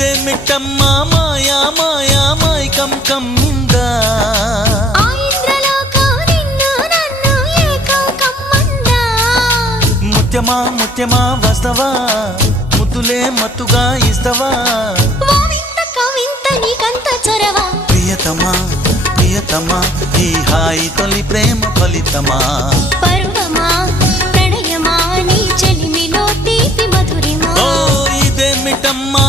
ఇదేమిటమ్మా మాయా మాయా మైకం కమ్మిందా ముత్యమా ముత్యమా వస్తవా ముద్దులే మత్తుగా ఇస్తవా ప్రియతమా ప్రియతమా ఈ హాయి తొలి ప్రేమ ఫలితమా పర్వమా ప్రణయమా నీ చెలిమిలో తీపి మధురిమా ఓ ఇదేమిటమ్మా